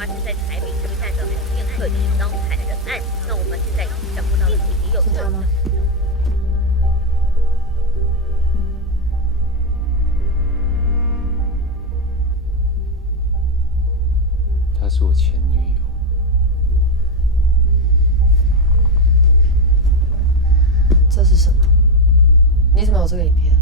发生在台北车站的红面客机遭残忍案，那我们现在掌握到的信息有是他吗？她是我前女友。这是什么？你怎么有这个影片？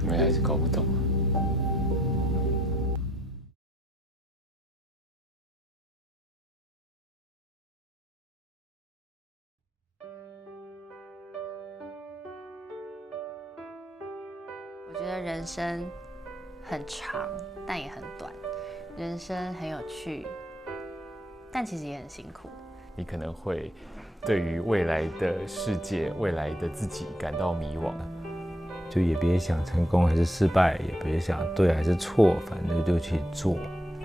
你们还是搞不懂啊。我觉得人生很长，但也很短；人生很有趣，但其实也很辛苦。你可能会对于未来的世界、未来的自己感到迷惘。就也别想成功还是失败，也别想对还是错，反正就去做。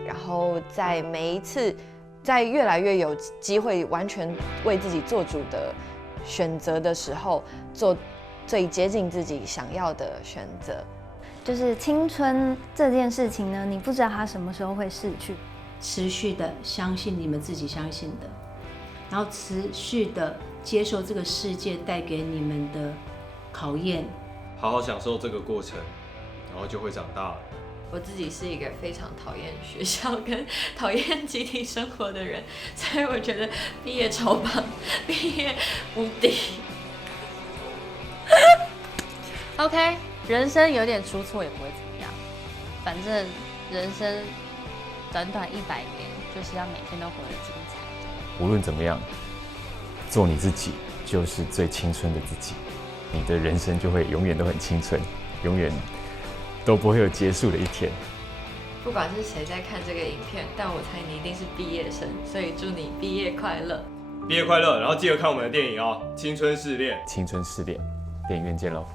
然后在每一次，在越来越有机会完全为自己做主的选择的时候，做最接近自己想要的选择。就是青春这件事情呢，你不知道它什么时候会逝去。持续的相信你们自己相信的，然后持续的接受这个世界带给你们的考验，好好享受这个过程，然后就会长大了。我自己是一个非常讨厌学校跟讨厌集体生活的人，所以我觉得毕业超棒，毕业无敌。OK， 人生有点出错也不会怎么样，反正人生短短100年，就是要每天都活得精彩。无论怎么样，做你自己就是最青春的自己，你的人生就会永远都很青春，永远都不会有结束的一天。不管是谁在看这个影片，但我猜你一定是毕业生，所以祝你毕业快乐！毕业快乐！然后记得看我们的电影哦，《青春试炼》。青春试炼，电影院见喽。